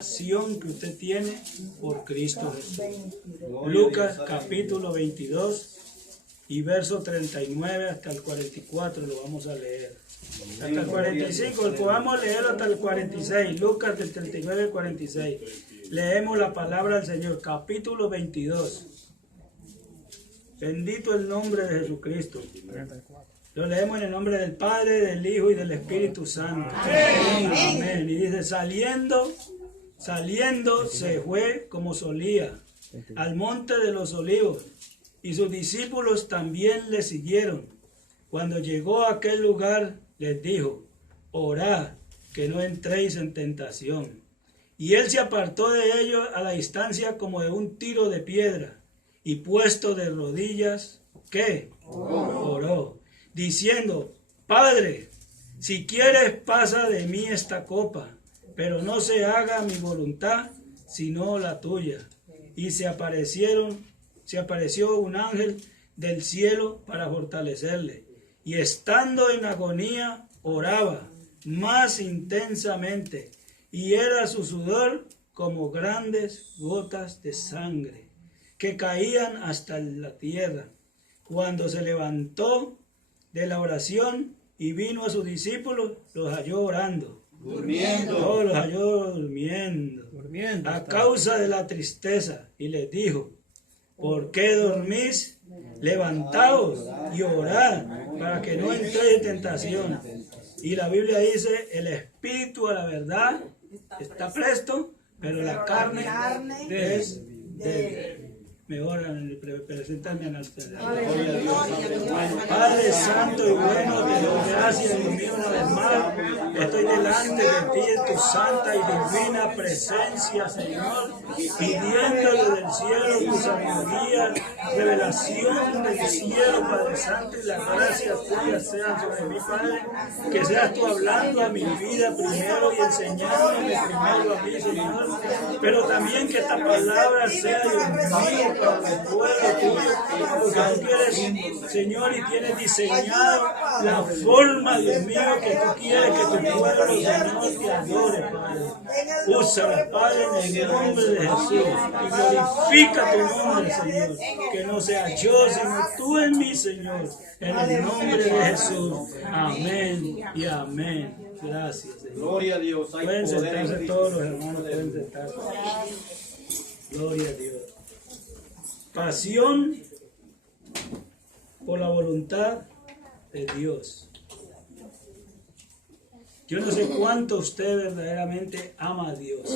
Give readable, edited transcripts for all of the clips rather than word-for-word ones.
Que usted tiene por Cristo Jesús. Lucas capítulo 22 y verso 39 hasta el 44 lo vamos a leer. Hasta el 45, podamos leerlo hasta el 46. Lucas del 39 al 46. Leemos la palabra del Señor, capítulo 22. Bendito el nombre de Jesucristo. Lo leemos en el nombre del Padre, del Hijo y del Espíritu Santo. Amén. Y dice, saliendo se fue como solía al monte de los olivos, y sus discípulos también le siguieron. Cuando llegó a aquel lugar, les dijo, orad, que no entréis en tentación. Y él se apartó de ellos a la distancia como de un tiro de piedra, y puesto de rodillas, ¿qué? Oró, diciendo, Padre, si quieres pasa de mí esta copa, pero no se haga mi voluntad, sino la tuya. Y se apareció un ángel del cielo para fortalecerle. Y estando en agonía, oraba más intensamente, y era su sudor como grandes gotas de sangre, que caían hasta la tierra. Cuando se levantó de la oración y vino a sus discípulos, los halló orando. Durmiendo. Los halló durmiendo. A causa de la tristeza. Y les dijo, ¿por qué dormís? Levantaos y orad para que no entréis en tentación. Y la Biblia dice, el espíritu a la verdad está presto, pero la carne es débil. Mejor presentarme a nuestra Padre Santo y bueno, te doy gracias, Dios mío, una vez más. Estoy delante de ti en tu santa y divina presencia, Señor, pidiéndole del cielo tu sabiduría, revelación del cielo, Padre Santo, y las gracias tuyas sean sobre mí, Padre. Que seas tú hablando a mi vida primero y enseñándome primero a mí, Señor. Pero también que esta palabra sea, Dios mío, para el pueblo tuyo, porque tú quieres, Señor, y tienes diseñado la forma, Dios mío, que tú quieres que tu pueblo, Señor, te adore, Padre. Úsala, Padre, en el nombre de Jesús, y glorifica tu nombre, Señor, que no sea yo, sino tú en mí, Señor, en el nombre de Jesús. Amén y amén. Gracias, Señor. Gloria a Dios. Pueden sentarse todos los hermanos, pueden sentarse. Gloria a Dios. Pasión por la voluntad de Dios. Yo no sé cuánto usted verdaderamente ama a Dios.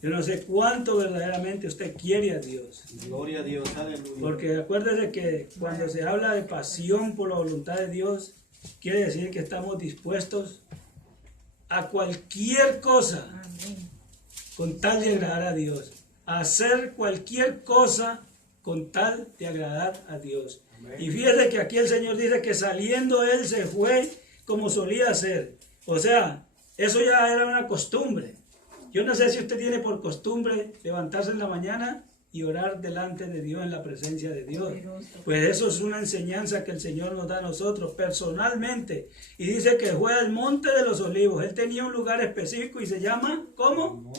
Yo no sé cuánto verdaderamente usted quiere a Dios. Gloria a Dios, aleluya. Porque acuérdese que cuando se habla de pasión por la voluntad de Dios, quiere decir que estamos dispuestos a cualquier cosa con tal de agradar a Dios. A hacer cualquier cosa con tal de agradar a Dios. Amén. Y fíjese que aquí el Señor dice que saliendo Él se fue como solía hacer. O sea, eso ya era una costumbre. Yo no sé si usted tiene por costumbre levantarse en la mañana y orar delante de Dios, en la presencia de Dios. Pues eso es una enseñanza que el Señor nos da a nosotros personalmente. Y dice que fue al Monte de los Olivos. Él tenía un lugar específico y se llama, ¿cómo?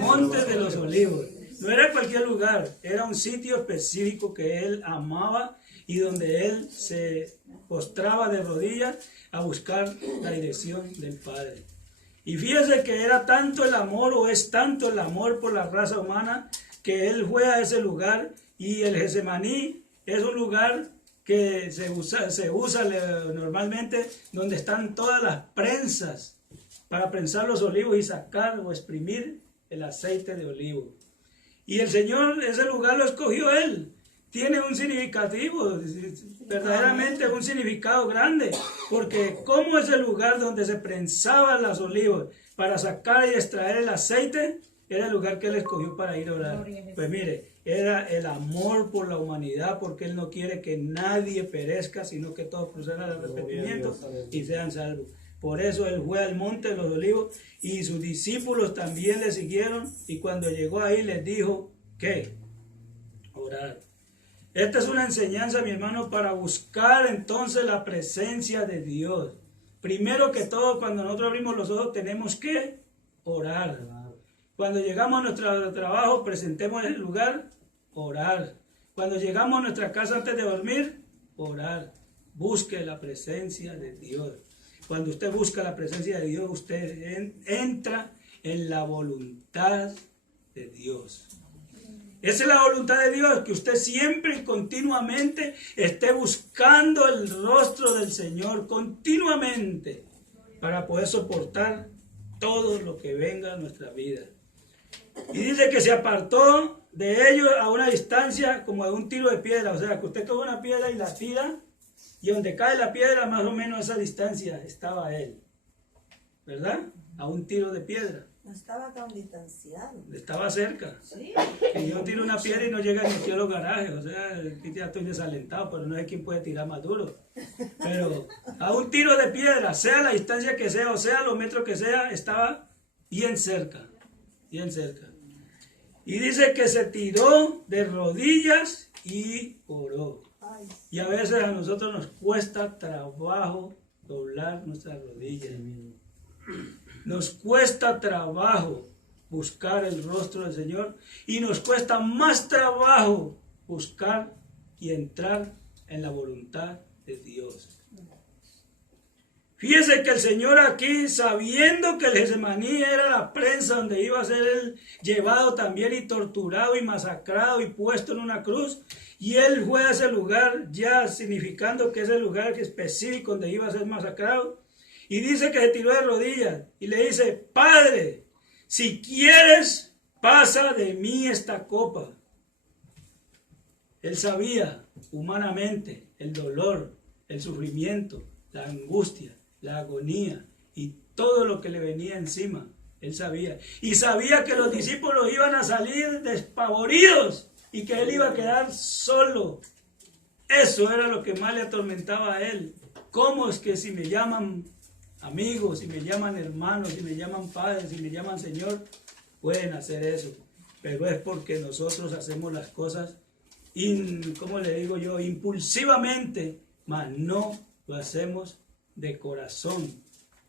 Monte de los Olivos. No era cualquier lugar, era un sitio específico que él amaba y donde él se postraba de rodillas a buscar la dirección del Padre. Y fíjese que era tanto el amor, o es tanto el amor por la raza humana, que él fue a ese lugar. Y el Getsemaní es un lugar que se usa normalmente donde están todas las prensas para prensar los olivos y sacar o exprimir el aceite de olivo. Y el Señor, ese lugar lo escogió Él. Tiene un significativo, verdaderamente un significado grande. Porque como es el lugar donde se prensaban los olivos para sacar y extraer el aceite, era el lugar que Él escogió para ir a orar. Pues mire, era el amor por la humanidad, porque Él no quiere que nadie perezca, sino que todos procedan al arrepentimiento y sean salvos. Por eso Él fue al Monte de los Olivos y sus discípulos también le siguieron, y cuando llegó ahí les dijo, ¿qué? Orar. Esta es una enseñanza, mi hermano, para buscar entonces la presencia de Dios. Primero que todo, cuando nosotros abrimos los ojos, tenemos que orar. Cuando llegamos a nuestro trabajo, presentemos el lugar, orar. Cuando llegamos a nuestra casa antes de dormir, orar. Busque la presencia de Dios. Cuando usted busca la presencia de Dios, usted entra en la voluntad de Dios. Esa es la voluntad de Dios, que usted siempre y continuamente esté buscando el rostro del Señor, continuamente, para poder soportar todo lo que venga a nuestra vida. Y dice que se apartó de ellos a una distancia como de un tiro de piedra. O sea, que usted coge una piedra y la tira, y donde cae la piedra, más o menos a esa distancia estaba él. ¿Verdad? A un tiro de piedra. No estaba tan distanciado. Estaba cerca. Sí. Que yo tiro una piedra y no llega ni aquí a los garajes. O sea, aquí ya estoy desalentado, pero no sé quién puede tirar más duro. Pero a un tiro de piedra, sea la distancia que sea, o sea los metros que sea, estaba bien cerca. Bien cerca. Y dice que se tiró de rodillas y oró. Y a veces a nosotros nos cuesta trabajo doblar nuestras rodillas. Nos cuesta trabajo buscar el rostro del Señor y nos cuesta más trabajo buscar y entrar en la voluntad de Dios. Fíjese que el Señor aquí, sabiendo que el Getsemaní era la prensa donde iba a ser él llevado también y torturado y masacrado y puesto en una cruz, y él fue a ese lugar ya significando que es el lugar específico donde iba a ser masacrado. Y dice que se tiró de rodillas y le dice: Padre, si quieres, pasa de mí esta copa. Él sabía humanamente el dolor, el sufrimiento, la angustia, la agonía y todo lo que le venía encima. Él sabía. Y sabía que los discípulos iban a salir despavoridos y que él iba a quedar solo. Eso era lo que más le atormentaba a él. ¿Cómo es que si me llaman amigos, si me llaman hermanos, si me llaman padres, si me llaman Señor, pueden hacer eso? Pero es porque nosotros hacemos las cosas, ¿cómo le digo yo? Impulsivamente, mas no lo hacemos de corazón,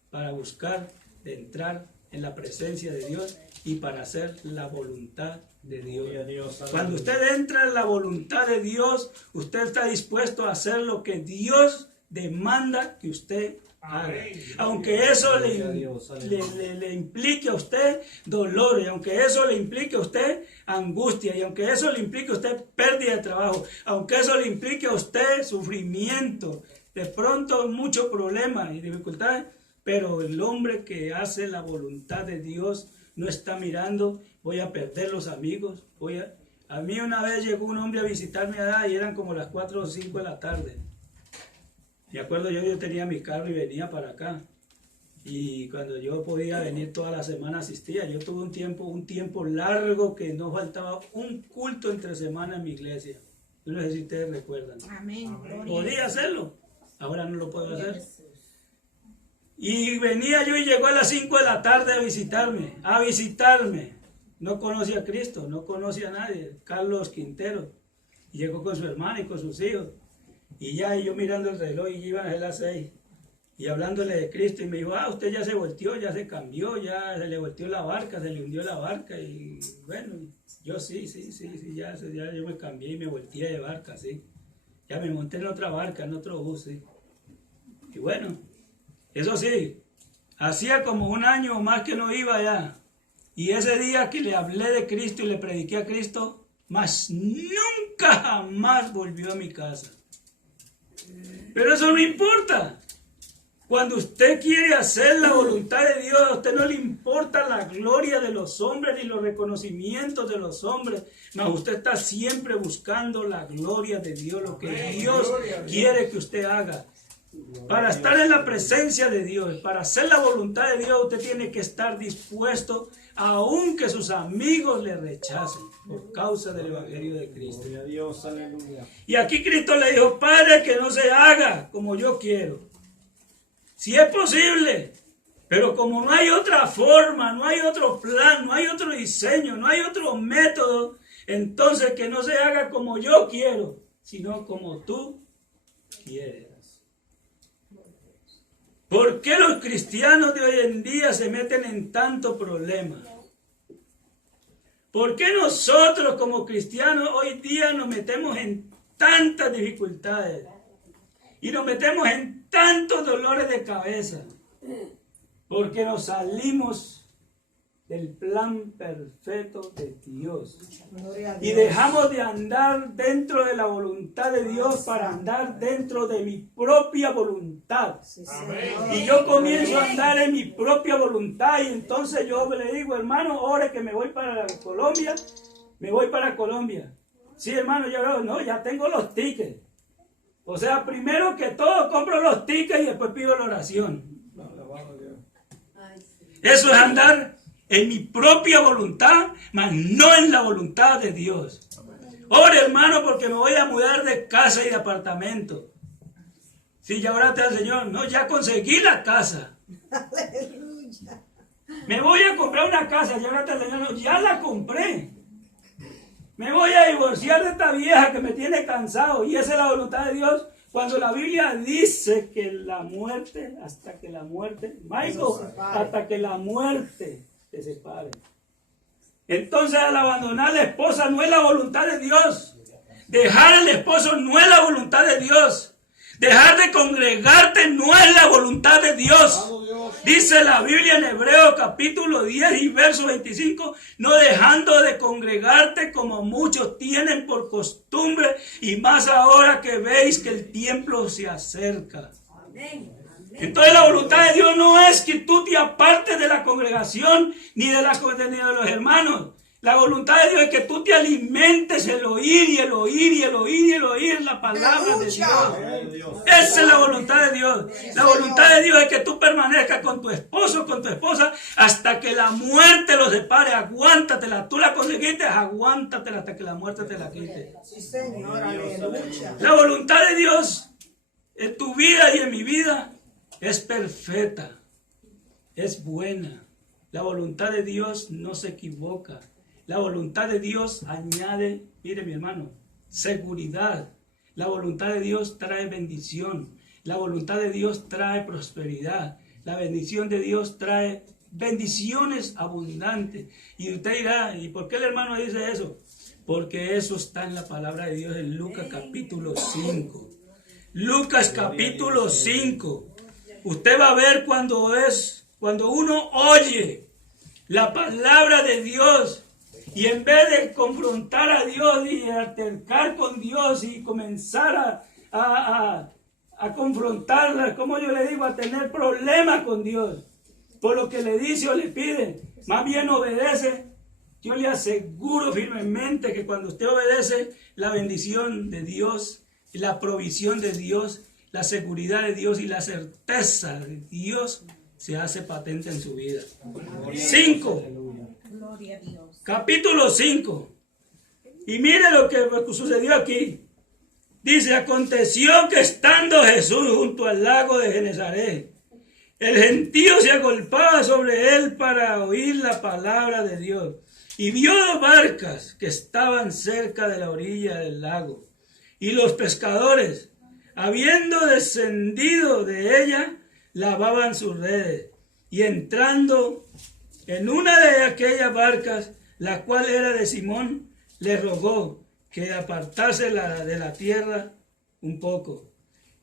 para buscar de entrar en la presencia de Dios y para hacer la voluntad de Dios. Cuando usted entra en la voluntad de Dios, usted está dispuesto a hacer lo que Dios demanda que usted haga. Aunque eso le implique a usted dolor, y aunque eso le implique a usted angustia, y aunque eso le implique a usted pérdida de trabajo, aunque eso le implique a usted sufrimiento, de pronto muchos problemas y dificultades, pero el hombre que hace la voluntad de Dios no está mirando: voy a perder los amigos, A mí una vez llegó un hombre a visitarme allá y eran como las 4 o 5 de la tarde. Me acuerdo yo tenía mi carro y venía para acá. Y cuando yo podía venir toda la semana asistía. Yo tuve un tiempo largo que no faltaba un culto entre semana en mi iglesia. Yo no sé si ustedes recuerdan. Amén. Podía hacerlo, ahora no lo puedo hacer. Y venía yo y llegó a las 5 de la tarde a visitarme. No conocía a Cristo, no conocía a nadie. Carlos Quintero. Y llegó con su hermana y con sus hijos. Y ya yo mirando el reloj y iban a ser las 6. Y hablándole de Cristo y me dijo: usted ya se volteó, ya se cambió, ya se le volteó la barca, se le hundió la barca. Y bueno, yo sí, ya yo me cambié y me volteé de barca, sí. Ya me monté en otra barca, en otro bus, sí. Y bueno, eso sí, hacía como un año o más que no iba allá. Y ese día que le hablé de Cristo y le prediqué a Cristo, más nunca jamás volvió a mi casa. Pero eso no importa. Cuando usted quiere hacer la voluntad de Dios, a usted no le importa la gloria de los hombres ni los reconocimientos de los hombres, mas usted está siempre buscando la gloria de Dios, lo que Dios quiere que usted haga. Para estar en la presencia de Dios, para hacer la voluntad de Dios, usted tiene que estar dispuesto, aunque sus amigos le rechacen, por causa del Evangelio de Cristo. Y aquí Cristo le dijo: Padre, que no se haga como yo quiero. Si es posible, pero como no hay otra forma, no hay otro plan, no hay otro diseño, no hay otro método, entonces que no se haga como yo quiero, sino como tú quieres. ¿Por qué los cristianos de hoy en día se meten en tanto problema? ¿Por qué nosotros como cristianos hoy día nos metemos en tantas dificultades? Y nos metemos en tantos dolores de cabeza. Porque nos salimos del plan perfecto de Dios. Y dejamos de andar dentro de la voluntad de Dios para andar dentro de mi propia voluntad. Y yo comienzo a andar en mi propia voluntad y entonces yo le digo, hermano, ore que me voy para Colombia. Me voy para Colombia. Sí, hermano, ya tengo los tickets. O sea, primero que todo compro los tickets y después pido la oración. Eso es andar en mi propia voluntad, mas no en la voluntad de Dios. Ore, hermano, porque me voy a mudar de casa y de apartamento. Sí, ya oraste al Señor. No, ya conseguí la casa. Aleluya. Me voy a comprar una casa, ya oraste al Señor. No, ya la compré. Me voy a divorciar de esta vieja que me tiene cansado. Y esa es la voluntad de Dios. Cuando la Biblia dice que la muerte, hasta que la muerte te separe. Entonces al abandonar a la esposa no es la voluntad de Dios. Dejar al esposo no es la voluntad de Dios. Dejar de congregarte no es la voluntad de Dios. Dice la Biblia en Hebreos capítulo 10 y verso 25, no dejando de congregarte como muchos tienen por costumbre, y más ahora que veis que el tiempo se acerca. Entonces la voluntad de Dios no es que tú te apartes de la congregación ni de los hermanos. La voluntad de Dios es que tú te alimentes el oír y el oír y el oír y el oír la palabra de Dios. Esa es la voluntad de Dios. La voluntad de Dios es que tú permanezcas con tu esposo, con tu esposa, hasta que la muerte los separe. Aguántatela. Tú la conseguiste, aguántatela hasta que la muerte te la quite. Sí, Señor, aleluya. La voluntad de Dios en tu vida y en mi vida es perfecta, es buena. La voluntad de Dios no se equivoca. La voluntad de Dios añade, mire mi hermano, seguridad. La voluntad de Dios trae bendición. La voluntad de Dios trae prosperidad. La bendición de Dios trae bendiciones abundantes. Y usted dirá, ¿y por qué el hermano dice eso? Porque eso está en la palabra de Dios en Lucas capítulo 5. Lucas capítulo 5. Usted va a ver cuando uno oye la palabra de Dios y en vez de confrontar a Dios y altercar con Dios y comenzar a confrontarla, como yo le digo, a tener problemas con Dios por lo que le dice o le pide, más bien obedece. Yo le aseguro firmemente que cuando usted obedece, la bendición de Dios, la provisión de Dios, la seguridad de Dios y la certeza de Dios se hace patente en su vida. 5. Gloria a Dios. Capítulo 5. Y mire lo que sucedió aquí. Dice, aconteció que estando Jesús junto al lago de Genesaret, el gentío se agolpaba sobre él para oír la palabra de Dios. Y vio dos barcas que estaban cerca de la orilla del lago. Y los pescadores, habiendo descendido de ella, lavaban sus redes. Y entrando en una de aquellas barcas, la cual era de Simón, le rogó que apartase de la tierra un poco.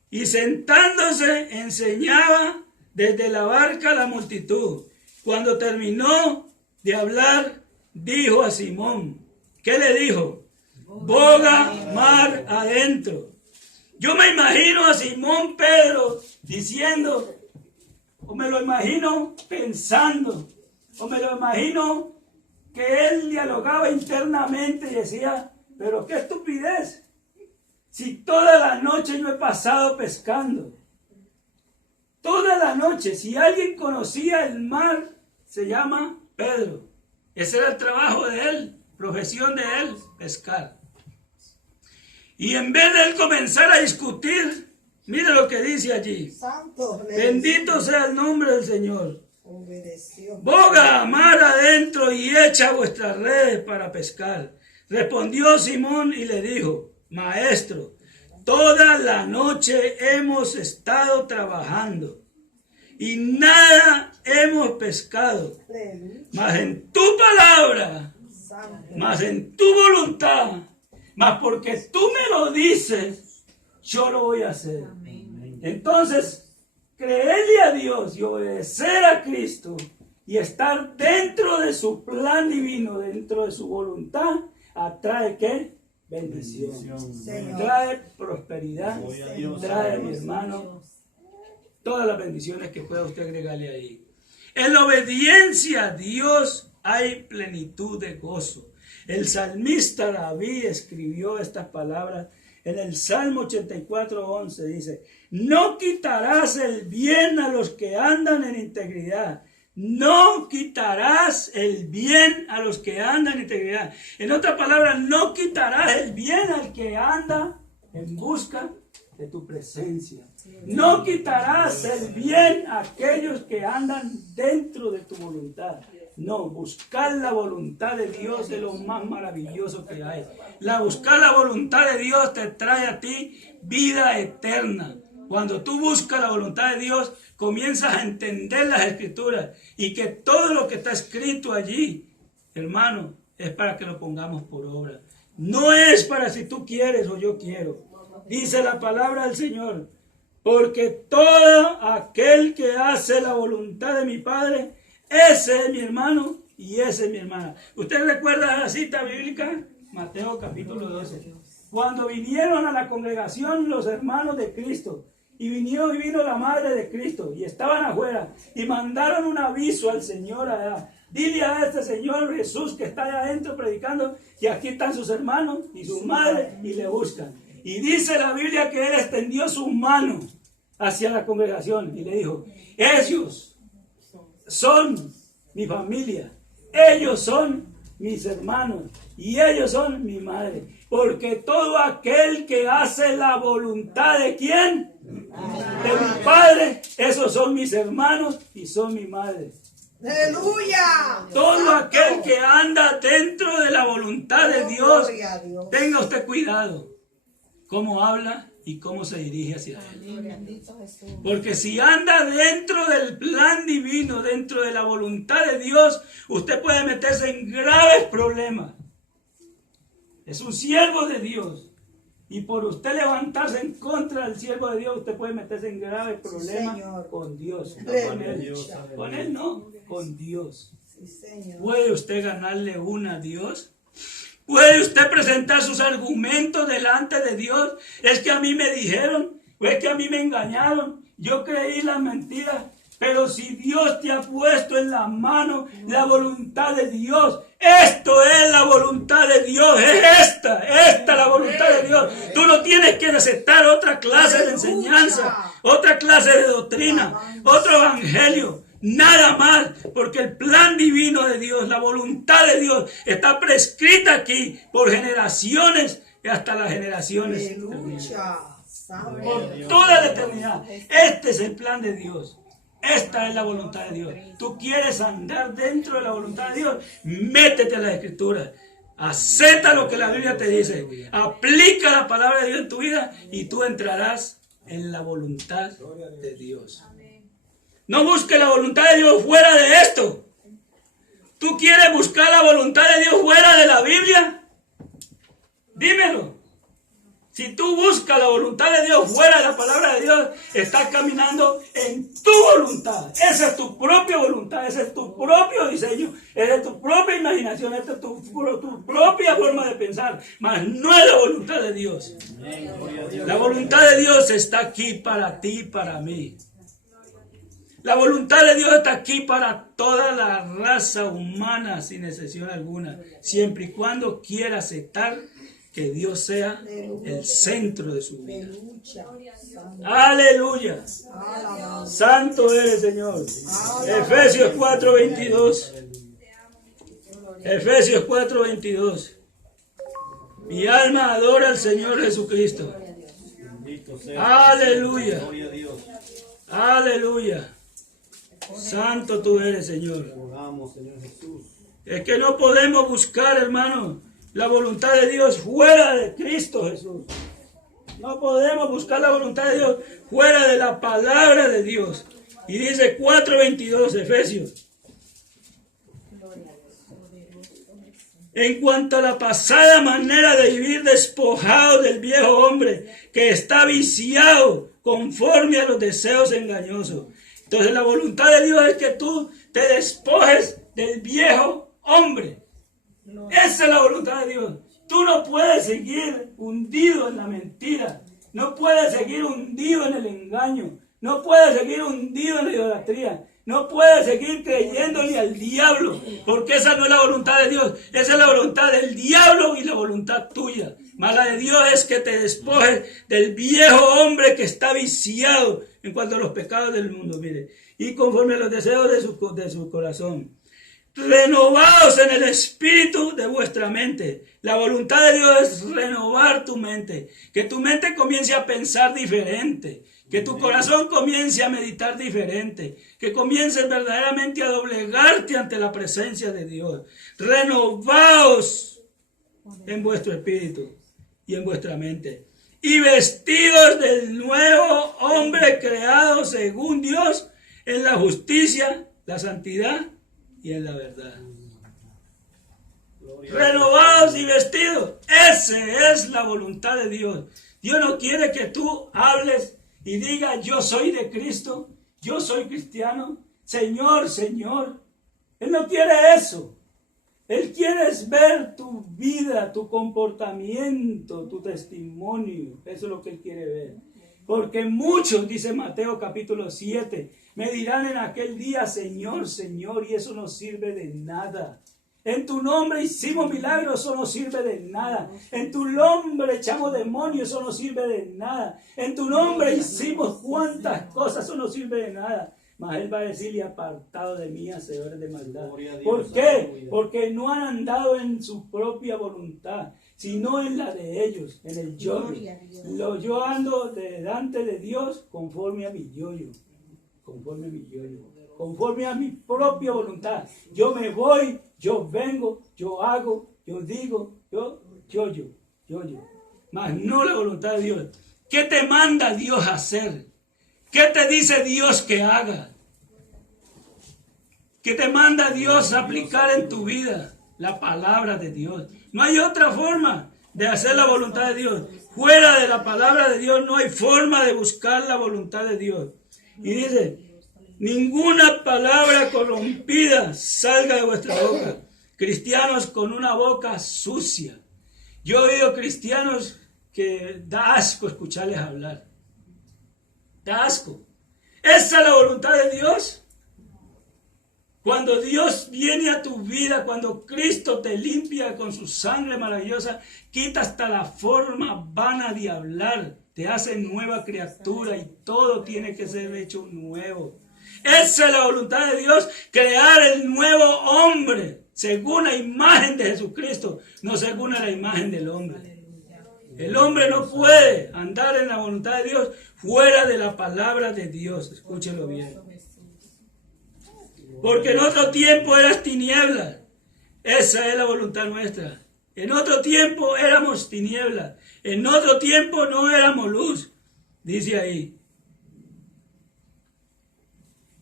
Y sentándose enseñaba desde la barca a la multitud. Cuando terminó de hablar, dijo a Simón, ¿qué le dijo? Boga mar adentro. Yo me imagino a Simón Pedro diciendo, o me lo imagino pensando, o me lo imagino que él dialogaba internamente y decía, pero qué estupidez, si toda la noche yo he pasado pescando, toda la noche. Si alguien conocía el mar, se llama Pedro. Ese era el trabajo de él, profesión de él, pescar. Y en vez de él comenzar a discutir, mire lo que dice allí. Santo, Bendito sea el nombre del Señor. obedeció. Boga mar adentro y echa vuestras redes para pescar. Respondió Simón y le dijo, Maestro, toda la noche hemos estado trabajando y nada hemos pescado. Aleluya. Mas en tu palabra, Santo. mas en tu voluntad, mas porque tú me lo dices, yo lo voy a hacer. Entonces, creerle a Dios y obedecer a Cristo y estar dentro de su plan divino, dentro de su voluntad, atrae ¿qué? Bendición. Señor. Trae prosperidad, Gloria a Dios. trae, mi hermano, todas las bendiciones que pueda usted agregarle ahí. En la obediencia a Dios hay plenitud de gozo. El salmista David escribió estas palabras en el Salmo 84:11. Dice: no quitarás el bien a los que andan en integridad. No quitarás el bien a los que andan en integridad. En otras palabras, no quitarás el bien al que anda en busca de tu presencia. No quitarás el bien a aquellos que andan dentro de tu voluntad. No, buscar la voluntad de Dios es lo más maravilloso que hay. Buscar la voluntad de Dios te trae a ti vida eterna. Cuando tú buscas la voluntad de Dios, comienzas a entender las Escrituras y que todo lo que está escrito allí, hermano, es para que lo pongamos por obra. No es para si tú quieres o yo quiero. Dice la palabra del Señor: porque todo aquel que hace la voluntad de mi Padre, ese es mi hermano y esa es mi hermana. ¿Usted recuerda la cita bíblica? Mateo capítulo 12. Cuando vinieron a la congregación los hermanos de Cristo, y vino la madre de Cristo, y estaban afuera, y mandaron un aviso al Señor allá: dile a este Señor Jesús que está allá adentro predicando, que aquí están sus hermanos y su madre, y le buscan. Y dice la Biblia que él extendió su mano hacia la congregación y le dijo: ellos son mi familia, ellos son mis hermanos y ellos son mi madre, porque todo aquel que hace la voluntad de ¿quién? De mi Padre, esos son mis hermanos y son mi madre. Aleluya. Todo aquel que anda dentro de la voluntad de Dios, Gloria a Dios. tenga usted cuidado cómo habla y cómo se dirige hacia él. Bendito Jesús. Porque si anda dentro del plan divino, dentro de la voluntad de Dios, usted puede meterse en graves problemas. Es un siervo de Dios. Y por usted levantarse en contra del siervo de Dios, usted puede meterse en graves problemas Señor. con Dios. No con él. Aleluya. Con él no, con Dios. Sí, Señor. ¿Puede usted ganarle una a Dios? ¿Puede usted presentar sus argumentos delante de Dios? Es que a mí me dijeron, o es que a mí me engañaron, yo creí las mentiras. Pero si Dios te ha puesto en la mano la voluntad de Dios, esto es la voluntad de Dios, es esta la voluntad de Dios. Tú no tienes que aceptar otra clase de enseñanza, otra clase de doctrina, otro evangelio, nada más, porque el plan divino de Dios, la voluntad de Dios está prescrita aquí por generaciones y hasta las generaciones terminadas. Aleluya. Santo. Por toda la eternidad. Este es el plan de Dios. Esta es la voluntad de Dios. Tú quieres andar dentro de la voluntad de Dios, métete a la Escritura. Acepta lo que la Biblia te dice. Aplica la palabra de Dios en tu vida y tú entrarás en la voluntad de Dios. No busques la voluntad de Dios fuera de esto. ¿Tú quieres buscar la voluntad de Dios fuera de la Biblia? Dímelo. Si tú buscas la voluntad de Dios fuera de la palabra de Dios, estás caminando en tu voluntad. Esa es tu propia voluntad, ese es tu propio diseño, esa es tu propia imaginación, esta es tu propia forma de pensar, mas no es la voluntad de Dios. La voluntad de Dios está aquí para ti y para mí. La voluntad de Dios está aquí para toda la raza humana sin excepción alguna, siempre y cuando quiera aceptar que Dios sea el centro de su vida. Aleluya. Santo eres, Señor. Efesios 4:22. Efesios 4:22. Mi alma adora al Señor Jesucristo. Aleluya. Gloria a Dios. Aleluya. Santo tú eres, Señor. Oramos, Señor Jesús. Es que no podemos buscar, hermano, la voluntad de Dios fuera de Cristo Jesús. No podemos buscar la voluntad de Dios fuera de la palabra de Dios. Y dice 4:22, Efesios. En cuanto a la pasada manera de vivir, despojados del viejo hombre que está viciado conforme a los deseos engañosos. Entonces la voluntad de Dios es que tú te despojes del viejo hombre. Esa es la voluntad de Dios. Tú no puedes seguir hundido en la mentira. No puedes seguir hundido en el engaño. No puedes seguir hundido en la idolatría. No puedes seguir creyéndole al diablo, porque esa no es la voluntad de Dios. Esa es la voluntad del diablo y la voluntad tuya. Mas la de Dios es que te despojes del viejo hombre que está viciado en cuanto a los pecados del mundo, mire, y conforme a los deseos de su corazón. Renovados en el espíritu de vuestra mente. La voluntad de Dios es renovar tu mente, que tu mente comience a pensar diferente, que tu corazón comience a meditar diferente, que comiences verdaderamente a doblegarte ante la presencia de Dios. Renovaos en vuestro espíritu y en vuestra mente, y vestidos del nuevo hombre creado según Dios en la justicia, la santidad y en la verdad. Renovados y vestidos. Esa es la voluntad de Dios. Dios no quiere que tú hables y digas: yo soy de Cristo, yo soy cristiano, Señor, Señor. Él no quiere eso. Él quiere ver tu vida, tu comportamiento, tu testimonio. Eso es lo que Él quiere ver. Porque muchos, dice Mateo capítulo 7, me dirán en aquel día: Señor, Señor, y eso no sirve de nada. En tu nombre hicimos milagros, eso no sirve de nada. En tu nombre echamos demonios, eso no sirve de nada. En tu nombre hicimos cuantas cosas, eso no sirve de nada. Mas Él va a decirle: apartado de mí, hacedores de maldad. ¿Por qué? Porque no han andado en su propia voluntad, sino en la de ellos, en el yoyo. Yo ando delante de Dios conforme a mi yoyo, conforme a mi yoyo, conforme a mi propia voluntad. Yo me voy, yo vengo, yo hago, yo digo, yo. Mas no la voluntad de Dios. ¿Qué te manda Dios a hacer? ¿Qué te dice Dios que haga? ¿Qué te manda Dios a aplicar en tu vida? La palabra de Dios. No hay otra forma de hacer la voluntad de Dios. Fuera de la palabra de Dios no hay forma de buscar la voluntad de Dios. Y dice: ninguna palabra corrompida salga de vuestra boca. Cristianos con una boca sucia. Yo he oído cristianos que da asco escucharles hablar. Da asco. ¿Esa es la voluntad de Dios? Cuando Dios viene a tu vida, cuando Cristo te limpia con su sangre maravillosa, quita hasta la forma vana de hablar, te hace nueva criatura y todo tiene que ser hecho nuevo. Esa es la voluntad de Dios, crear el nuevo hombre, según la imagen de Jesucristo, no según la imagen del hombre. El hombre no puede andar en la voluntad de Dios fuera de la palabra de Dios. Escúchelo bien. Porque en otro tiempo eras tinieblas. Esa es la voluntad nuestra. En otro tiempo éramos tinieblas. En otro tiempo no éramos luz. Dice ahí.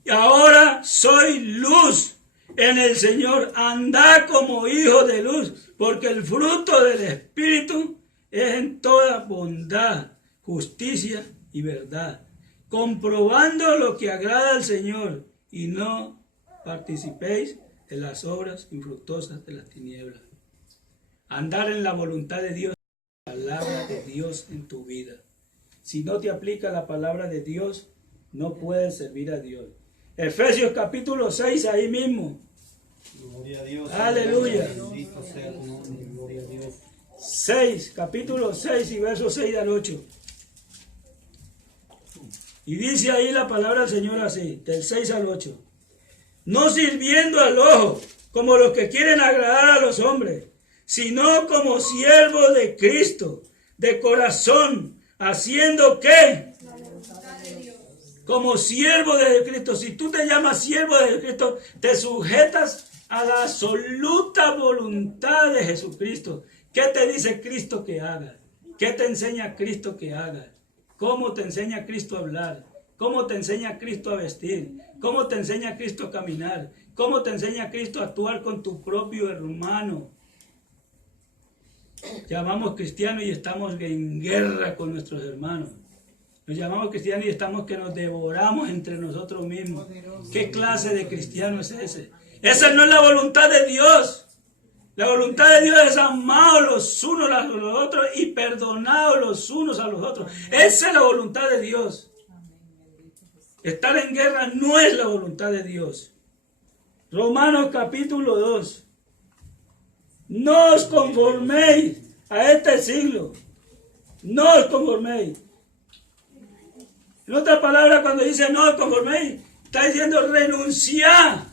Y ahora soy luz en el Señor. Andad como hijos de luz. Porque el fruto del Espíritu es en toda bondad, justicia y verdad. Comprobando lo que agrada al Señor. Y no participéis de las obras infructuosas de las tinieblas. Andar en la voluntad de Dios, la palabra de Dios en tu vida. Si no te aplica la palabra de Dios, no puedes servir a Dios. Efesios capítulo 6, ahí mismo. Gloria a Dios. Aleluya. Bendito sea tu nombre. Gloria a Dios. 6, capítulo 6 y versos 6 al 8. Y dice ahí la palabra del Señor así, del 6 al 8. No sirviendo al ojo, como los que quieren agradar a los hombres, sino como siervos de Cristo, de corazón, haciendo ¿qué? Como siervo de Cristo. Si tú te llamas siervo de Cristo, te sujetas a la absoluta voluntad de Jesucristo. ¿Qué te dice Cristo que hagas? ¿Qué te enseña Cristo que hagas? ¿Cómo te enseña Cristo a hablar? cómo te enseña Cristo a vestir, cómo te enseña Cristo a caminar, cómo te enseña Cristo a actuar con tu propio hermano. Llamamos cristianos y estamos en guerra con nuestros hermanos. Nos llamamos cristianos y estamos que nos devoramos entre nosotros mismos. ¿Qué clase de cristiano es ese? Esa no es la voluntad de Dios. La voluntad de Dios es amados los unos a los otros y perdonados los unos a los otros. Esa es la voluntad de Dios. Estar en guerra no es la voluntad de Dios. Romanos capítulo 2. No os conforméis a este siglo. No os conforméis. En otra palabra, cuando dice no os conforméis, está diciendo renunciar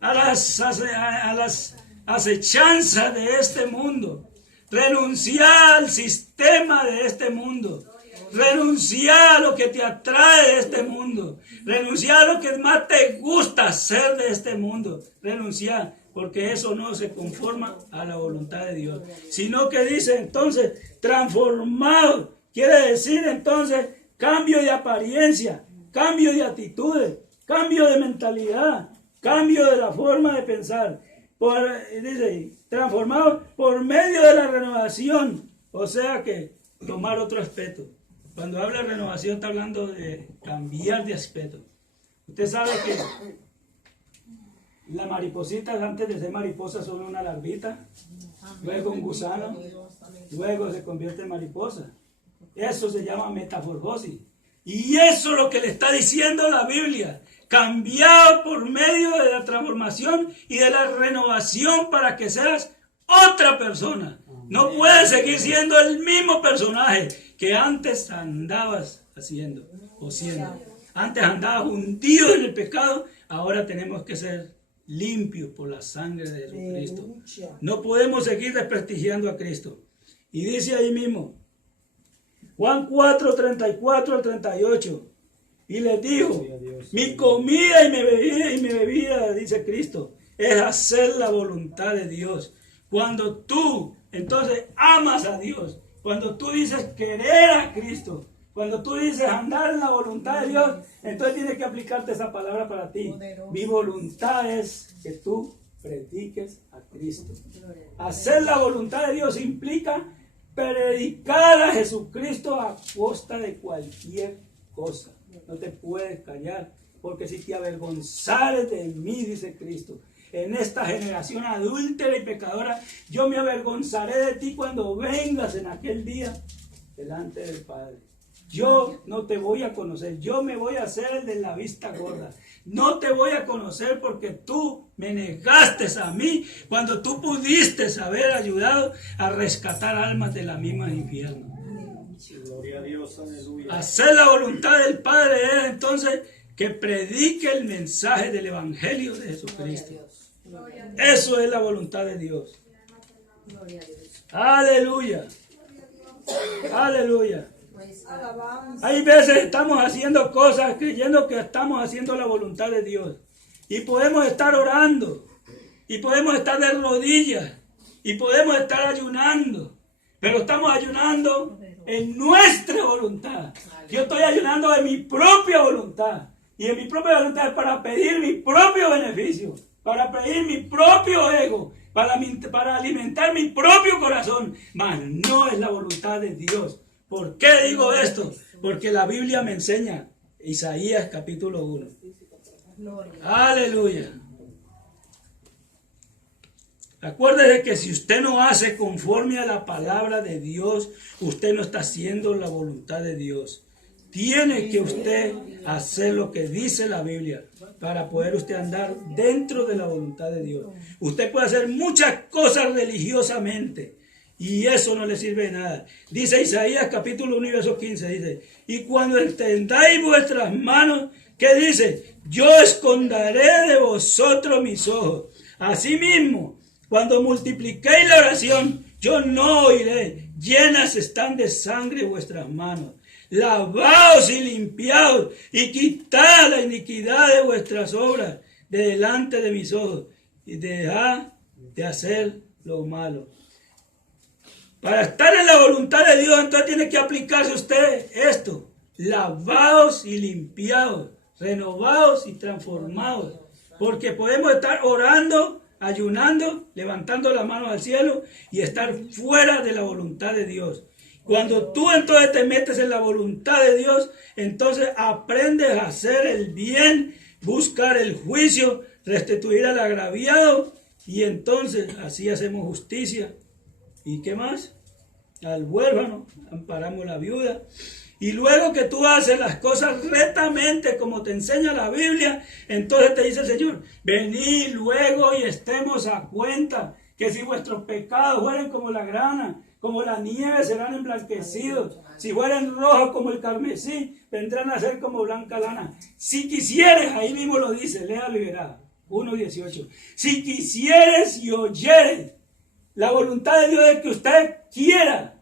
a las acechanzas de este mundo. Renunciar al sistema de este mundo. Renunciar a lo que te atrae de este mundo. Renunciar a lo que más te gusta hacer de este mundo. Renunciar, porque eso no se conforma a la voluntad de Dios. Sino que dice entonces, transformado. Quiere decir entonces, cambio de apariencia, cambio de actitudes, cambio de mentalidad, cambio de la forma de pensar. Dice, transformado por medio de la renovación. O sea que tomar otro aspecto. Cuando habla de renovación está hablando de cambiar de aspecto. Usted sabe que las maripositas antes de ser mariposas son una larvita, luego un gusano, luego se convierte en mariposa. Eso se llama metamorfosis. Y eso es lo que le está diciendo la Biblia. Cambiado por medio de la transformación y de la renovación para que seas otra persona. No puedes seguir siendo el mismo personaje que antes andabas haciendo o siendo. Antes andabas hundido en el pecado, ahora tenemos que ser limpios por la sangre de Jesucristo. No podemos seguir desprestigiando a Cristo. Y dice ahí mismo, Juan 4, 34 al 38. Y les dijo, mi comida y mi bebida, dice Cristo, es hacer la voluntad de Dios. Cuando tú, entonces, amas a Dios, cuando tú dices querer a Cristo, cuando tú dices andar en la voluntad de Dios, entonces tienes que aplicarte esa palabra para ti. Mi voluntad es que tú prediques a Cristo. Hacer la voluntad de Dios implica predicar a Jesucristo a costa de cualquier cosa. No te puedes callar, porque si te avergonzares de mí, dice Cristo, en esta generación adúltera y pecadora, yo me avergonzaré de ti cuando vengas en aquel día delante del Padre. Yo no te voy a conocer, yo me voy a hacer el de la vista gorda. No te voy a conocer porque tú me negaste a mí cuando tú pudiste haber ayudado a rescatar almas de la misma infierno. Gloria a Dios, aleluya. Hacer la voluntad del Padre es entonces que predique el mensaje del Evangelio de Jesucristo. Eso es la voluntad de Dios. Aleluya. Aleluya. Hay veces estamos haciendo cosas creyendo que estamos haciendo la voluntad de Dios. Y podemos estar orando. Y podemos estar de rodillas. Y podemos estar ayunando. Pero estamos ayunando en nuestra voluntad. Yo estoy ayunando en mi propia voluntad. Y en mi propia voluntad es para pedir mi propio beneficio. Para pedir mi propio ego. Para alimentar mi propio corazón. Mas no es la voluntad de Dios. ¿Por qué digo esto? Porque la Biblia me enseña. Isaías capítulo 1. Aleluya. Acuérdese que si usted no hace conforme a la palabra de Dios, usted no está haciendo la voluntad de Dios. Tiene que usted hacer lo que dice la Biblia para poder usted andar dentro de la voluntad de Dios. Usted puede hacer muchas cosas religiosamente y eso no le sirve de nada. Dice Isaías capítulo 1 y verso 15, dice, y cuando extendáis vuestras manos, ¿qué dice? Yo esconderé de vosotros mis ojos. Asimismo, cuando multipliquéis la oración, yo no oiré. Llenas están de sangre vuestras manos. Lavaos y limpiaos y quitad la iniquidad de vuestras obras de delante de mis ojos y dejad de hacer lo malo. Para estar en la voluntad de Dios, entonces tiene que aplicarse usted esto. lavados y limpiados, renovados y transformados. Porque podemos estar orando, ayunando, levantando las manos al cielo y estar fuera de la voluntad de Dios. Cuando tú entonces te metes en la voluntad de Dios, entonces aprendes a hacer el bien, buscar el juicio, restituir al agraviado, y entonces así hacemos justicia. ¿Y qué más? Al huérfano, amparamos la viuda. Y luego que tú haces las cosas rectamente como te enseña la Biblia, entonces te dice el Señor, venid luego y estemos a cuenta, que si vuestros pecados fueren como la grana, como la nieve, serán emblanquecidos. Si fueren rojos como el carmesí, vendrán a ser como blanca lana. Si quisieres, ahí mismo lo dice, léalo y verá, 1:18. Si quisieres y oyeres, la voluntad de Dios es que usted quiera.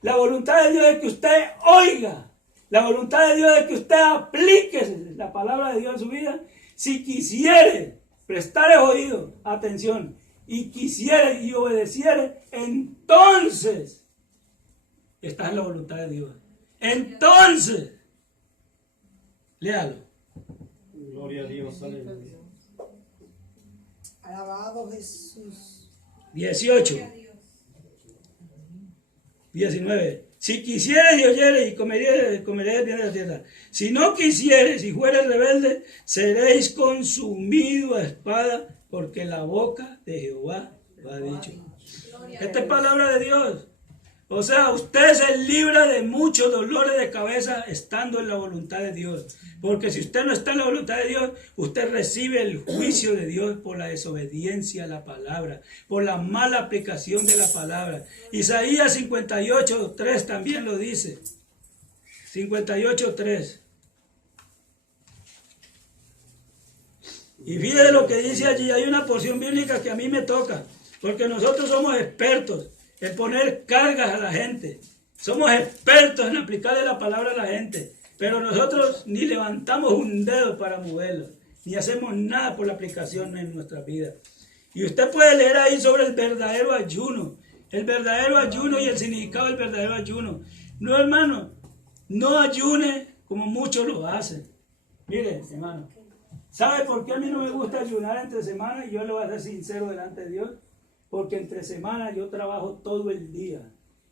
La voluntad de Dios es que usted oiga. La voluntad de Dios es que usted aplique la palabra de Dios en su vida. Si quisiere prestar oído, atención, y quisiere y obedeciere, entonces estás en la voluntad de Dios. Entonces, léalo. Gloria a Dios, aleluya. Alabado Jesús. 18. 19. Si quisieres y oyeres y comeréis bien de la tierra. Si no quisieres y fueres rebelde, seréis consumidos a espada, porque la boca de Jehová lo ha dicho. Esta es palabra de Dios. O sea, usted se libra de muchos dolores de cabeza estando en la voluntad de Dios. Porque si usted no está en la voluntad de Dios, usted recibe el juicio de Dios por la desobediencia a la palabra, por la mala aplicación de la palabra. Isaías 58:3 también lo dice. 58:3. Y fíjese lo que dice allí. Hay una porción bíblica que a mí me toca, porque nosotros somos expertos en poner cargas a la gente. Somos expertos en aplicarle la palabra a la gente, pero nosotros ni levantamos un dedo para moverlo, ni hacemos nada por la aplicación en nuestra vida. Y usted puede leer ahí sobre el verdadero ayuno y el significado del verdadero ayuno. No, hermano, no ayune como muchos lo hacen. Mire, hermano, ¿sabe por qué a mí no me gusta ayunar entre semanas? Y yo le voy a ser sincero delante de Dios. Porque entre semanas yo trabajo todo el día.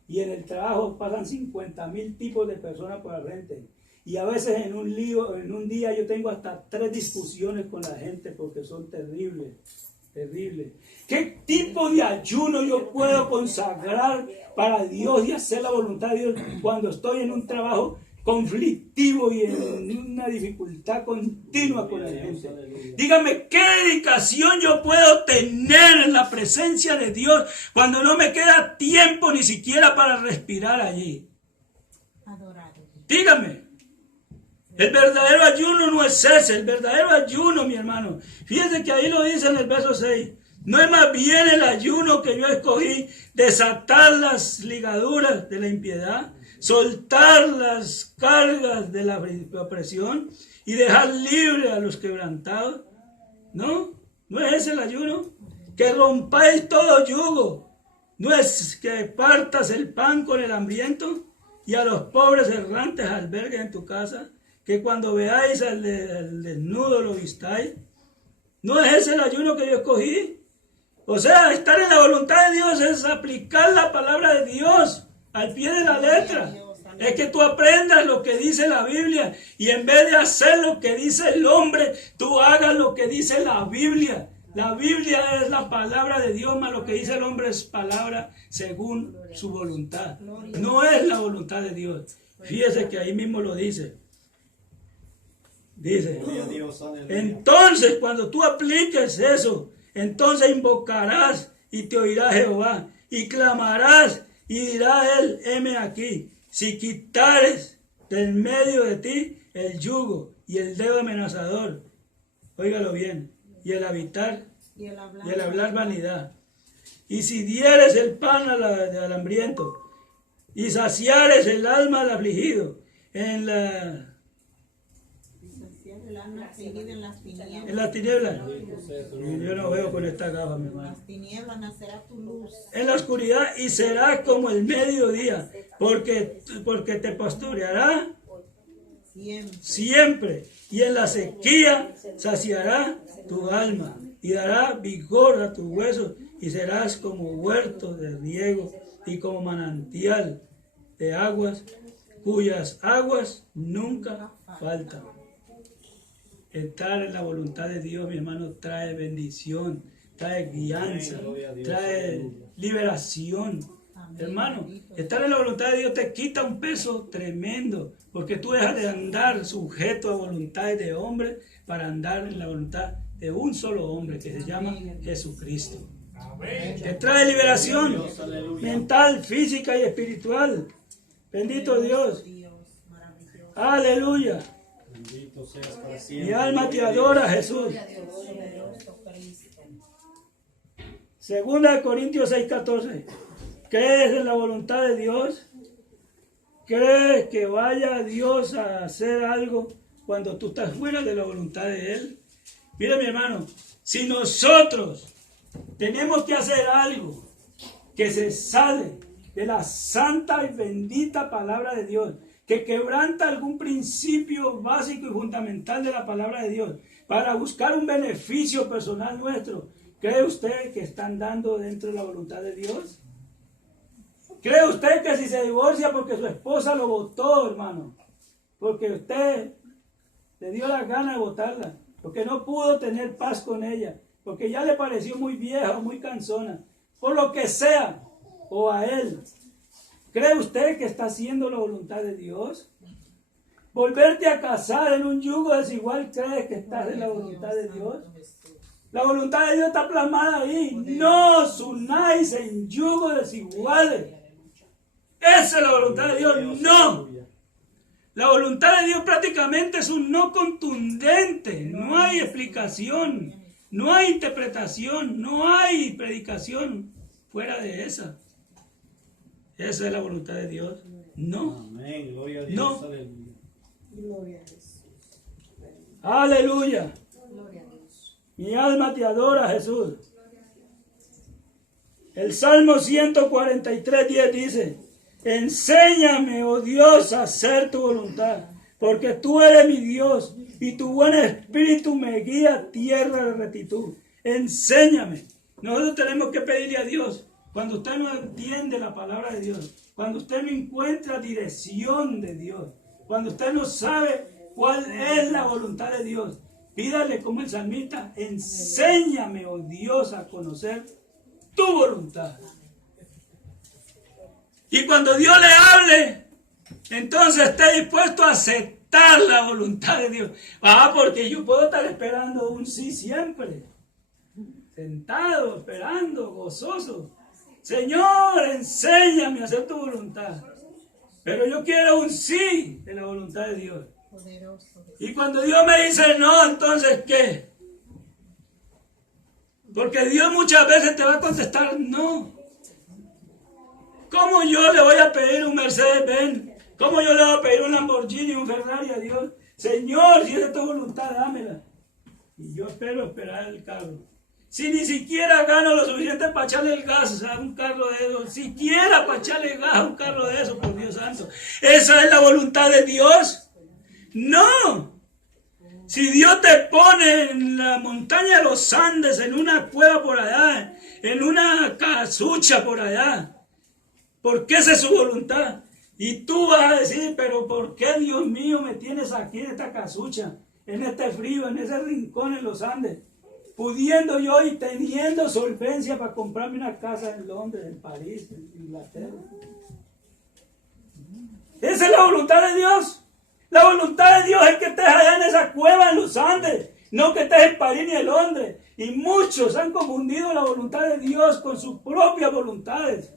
Y en el trabajo pasan 50,000 tipos de personas por el frente. Y a veces en un día yo tengo hasta 3 discusiones con la gente porque son terribles. Terribles. ¿Qué tipo de ayuno yo puedo consagrar para Dios y hacer la voluntad de Dios cuando estoy en un trabajo conflictivo y en una dificultad continua con la gente? Dígame, ¿qué dedicación yo puedo tener en la presencia de Dios cuando no me queda tiempo ni siquiera para respirar allí? Dígame. El verdadero ayuno no es ese. El verdadero ayuno, mi hermano, fíjese que ahí lo dice en el verso 6. No es más bien el ayuno que yo escogí, desatar las ligaduras de la impiedad, soltar las cargas de la opresión y dejar libre a los quebrantados. No es ese el ayuno. Que rompáis todo yugo. No es que partas el pan con el hambriento y a los pobres errantes albergues en tu casa. Que cuando veáis al desnudo lo vistáis. No es ese el ayuno que yo escogí. O sea, estar en la voluntad de Dios es aplicar la palabra de Dios al pie de la letra. Es que tú aprendas lo que dice la Biblia y en vez de hacer lo que dice el hombre, tú hagas lo que dice la Biblia. La Biblia es la palabra de Dios, más lo que dice el hombre es palabra según su voluntad. No es la voluntad de Dios. Fíjese que ahí mismo lo dice. Dice, entonces cuando tú apliques eso, entonces invocarás y te oirá Jehová, y clamarás y dirá él, heme aquí. Si quitares del medio de ti el yugo y el dedo amenazador, óigalo bien, y el habitar y el hablar vanidad, y si dieres el pan al hambriento, y saciares el alma al afligido, en las tinieblas. Yo no veo con esta gafa, mi hermano. En las tinieblas nacerá tu luz. En la oscuridad y será como el mediodía, porque te pastoreará siempre, y en la sequía saciará tu alma y dará vigor a tus huesos y serás como huerto de riego y como manantial de aguas cuyas aguas nunca faltan. Estar en la voluntad de Dios, mi hermano, trae bendición, trae guianza, trae liberación. Hermano, estar en la voluntad de Dios te quita un peso tremendo, porque tú dejas de andar sujeto a voluntades de hombre para andar en la voluntad de un solo hombre que se llama Jesucristo. Te trae liberación mental, física y espiritual. Bendito Dios. Aleluya. Bendito seas para siempre. Mi alma te adora, Jesús. Segunda de Corintios 6:14. ¿Crees en la voluntad de Dios? ¿Crees que vaya Dios a hacer algo cuando tú estás fuera de la voluntad de Él? Mira, mi hermano, si nosotros tenemos que hacer algo que se sale de la santa y bendita palabra de Dios, que quebranta algún principio básico y fundamental de la palabra de Dios, para buscar un beneficio personal nuestro, ¿cree usted que están dando dentro de la voluntad de Dios? ¿Cree usted que si se divorcia porque su esposa lo votó, hermano? Porque usted le dio la gana de votarla, porque no pudo tener paz con ella, porque ya le pareció muy vieja o muy cansona, por lo que sea, o a él. ¿Cree usted que está haciendo la voluntad de Dios? Volverte a casar en un yugo desigual, ¿crees que estás en la voluntad de Dios? La voluntad de Dios está plasmada ahí. No os unáis en yugos desiguales. Esa es la voluntad de Dios. No. La voluntad de Dios prácticamente es un no contundente. No hay explicación. No hay interpretación. No hay predicación fuera de esa. Esa es la voluntad de Dios. No. Amén. Gloria a Dios. No. Aleluya. Gloria a Jesús. Aleluya. Mi alma te adora, Jesús. El Salmo 143:10 dice: enséñame, oh Dios, a hacer tu voluntad, porque tú eres mi Dios y tu buen espíritu me guía a tierra de rectitud. Enséñame. Nosotros tenemos que pedirle a Dios, cuando usted no entiende la palabra de Dios, cuando usted no encuentra dirección de Dios, cuando usted no sabe cuál es la voluntad de Dios, pídale como el salmista: enséñame, oh Dios, a conocer tu voluntad. Y cuando Dios le hable, entonces esté dispuesto a aceptar la voluntad de Dios. Porque yo puedo estar esperando un sí siempre, sentado, esperando, gozoso. Señor, enséñame a hacer tu voluntad. Pero yo quiero un sí de la voluntad de Dios. Y cuando Dios me dice no, entonces ¿qué? Porque Dios muchas veces te va a contestar no. ¿Cómo yo le voy a pedir un Mercedes-Benz? ¿Cómo yo le voy a pedir un Lamborghini, un Ferrari a Dios? Señor, si es de tu voluntad, dámela. Y yo esperar el carro. Si ni siquiera gano lo suficiente para echarle el gas a un carro de esos, siquiera para echarle gas a un carro de esos, por Dios santo. ¿Esa es la voluntad de Dios? No. Si Dios te pone en la montaña de los Andes, en una cueva por allá, en una casucha por allá, ¿por qué esa es su voluntad? Y tú vas a decir: pero ¿por qué, Dios mío, me tienes aquí en esta casucha, en este frío, en ese rincón en los Andes, pudiendo yo y teniendo solvencia para comprarme una casa en Londres, en París, en Inglaterra? Esa es la voluntad de Dios. La voluntad de Dios es que estés allá en esa cueva en los Andes, no que estés en París ni en Londres. Y muchos han confundido la voluntad de Dios con sus propias voluntades.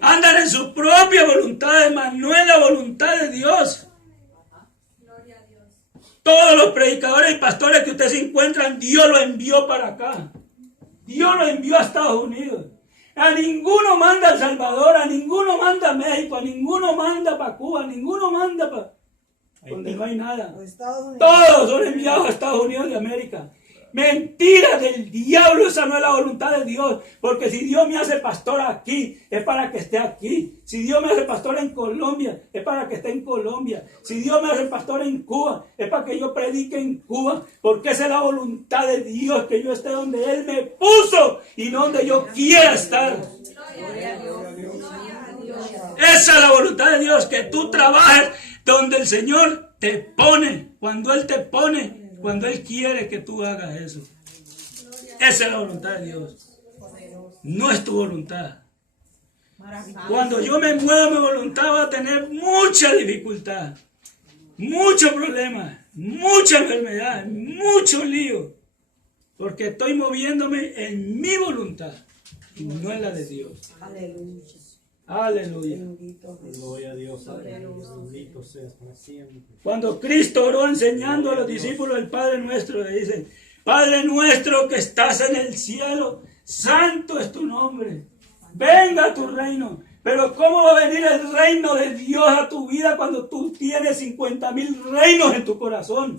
Andan en sus propias voluntades, mas no en la voluntad de Dios. Todos los predicadores y pastores que ustedes se encuentran, Dios los envió para acá. Dios los envió a Estados Unidos. A ninguno manda a El Salvador, a ninguno manda a México, a ninguno manda para Cuba, a ninguno manda para donde no hay nada. Todos son enviados a Estados Unidos de América. Mentira del diablo, esa no es la voluntad de Dios. Porque si Dios me hace pastor aquí, es para que esté aquí. Si Dios me hace pastor en Colombia, es para que esté en Colombia. Si Dios me hace pastor en Cuba, es para que yo predique en Cuba. Porque esa es la voluntad de Dios, que yo esté donde Él me puso y no donde yo quiera estar. Esa es la voluntad de Dios, que tú trabajes donde el Señor te pone, cuando Él te pone, cuando Él quiere que tú hagas eso. Esa es la voluntad de Dios. No es tu voluntad. Cuando yo me muevo, mi voluntad va a tener mucha dificultad, muchos problemas, mucha enfermedad, mucho lío. Porque estoy moviéndome en mi voluntad y no en la de Dios. Aleluya. Aleluya. Gloria a Dios. Bendito seas para siempre. Cuando Cristo oró enseñando a los discípulos del Padre Nuestro, le dicen: Padre nuestro que estás en el cielo, santo es tu nombre. Venga tu reino. Pero ¿cómo va a venir el reino de Dios a tu vida cuando tú tienes 50,000 reinos en tu corazón?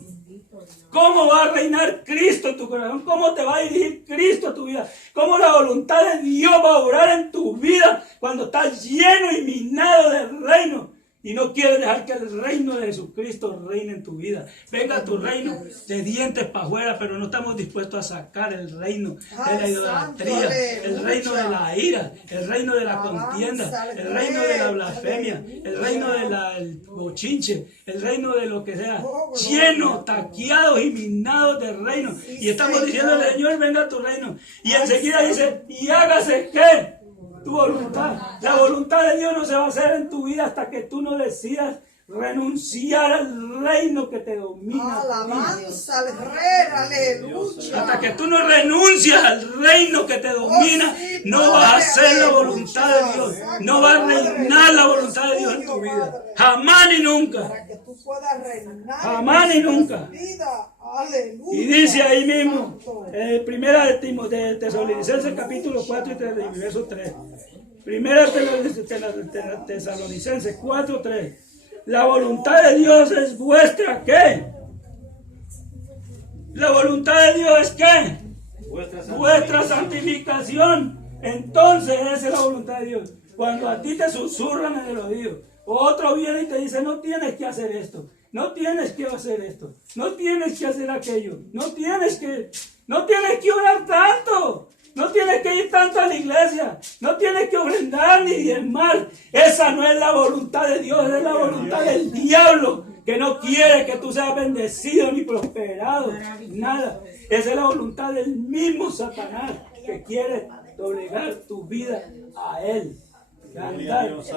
¿Cómo va a reinar Cristo en tu corazón? ¿Cómo te va a dirigir Cristo a tu vida? ¿Cómo la voluntad de Dios va a obrar en tu vida cuando estás lleno y minado del reino? Y no quieres dejar que el reino de Jesucristo reine en tu vida. Venga tu reino de dientes para afuera, pero no estamos dispuestos a sacar el reino de la idolatría, el reino de la ira, el reino de la contienda, el reino de la blasfemia, el reino del bochinche, el reino de lo que sea. Lleno, taqueados y minados del reino. Y estamos diciendo: Señor, venga tu reino. Y enseguida dice: ¿y hágase qué? Tu voluntad. La voluntad de Dios no se va a hacer en tu vida hasta que tú no decidas renunciar al reino que te domina. Alabanza al Rey, aleluya. Hasta que tú no renuncias al reino que te domina, no vas a hacer la voluntad de Dios. No va a reinar la voluntad de Dios en tu vida. Jamás ni nunca. Para que tú puedas reinar. Jamás ni nunca. Vida. Aleluya. Y dice ahí mismo, primera de Tesalonicenses capítulo 4 y verso 3. Primera de Tesalonicenses 4, 3. La voluntad de Dios es vuestra, ¿qué? La voluntad de Dios es ¿qué? Vuestra santificación. Entonces esa es la voluntad de Dios. Cuando a ti te susurran en el oído, otro viene y te dice: no tienes que hacer esto, no tienes que hacer esto, no tienes que hacer aquello, no tienes que orar tanto, no tienes que ir tanto a la iglesia, no tienes que ofrendar ni diezmar. Esa no es la voluntad de Dios, es la voluntad del diablo, que no quiere que tú seas bendecido ni prosperado, nada. Esa es la voluntad del mismo Satanás, que quiere doblegar tu vida a él.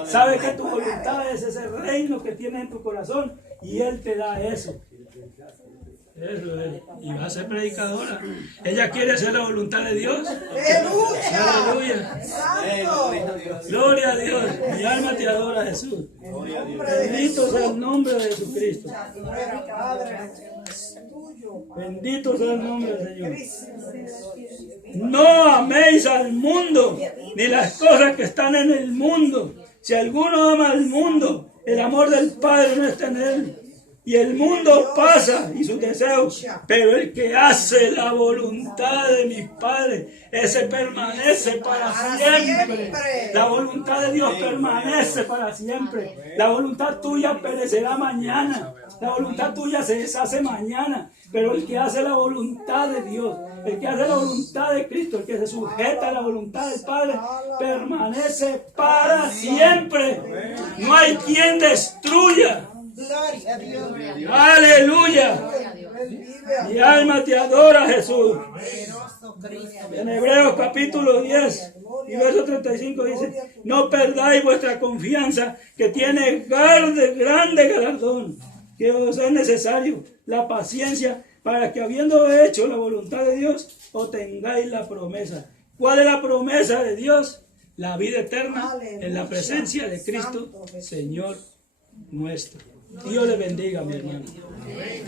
Sabe que tu voluntad es ese reino que tienes en tu corazón y Él te da eso. Eso es. Y va a ser predicadora. Ella quiere hacer la voluntad de Dios. Aleluya. Gloria a Dios. Mi alma te adora, Jesús. Bendito sea el nombre de Jesucristo. Bendito sea el nombre del Señor. No améis al mundo, ni las cosas que están en el mundo. Si alguno ama al mundo, el amor del Padre no está en él. Y el mundo pasa y sus deseos, pero el que hace la voluntad de mi Padre, ese permanece para siempre. La voluntad de Dios permanece para siempre. La voluntad tuya perecerá mañana. La voluntad tuya se deshace mañana. Pero el que hace la voluntad de Dios, el que hace la voluntad de Cristo, el que se sujeta a la voluntad del Padre, permanece para siempre. No hay quien destruya. Aleluya. Mi alma te adora, Jesús. En Hebreos capítulo 10 y verso 35 dice: no perdáis vuestra confianza, que tiene grande galardón, que os es necesario la paciencia, para que habiendo hecho la voluntad de Dios, obtengáis la promesa. ¿Cuál es la promesa de Dios? La vida eterna en la presencia de Cristo, Señor nuestro. Dios le bendiga, mi hermano.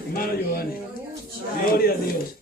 Hermano Giovanni. Gloria a Dios.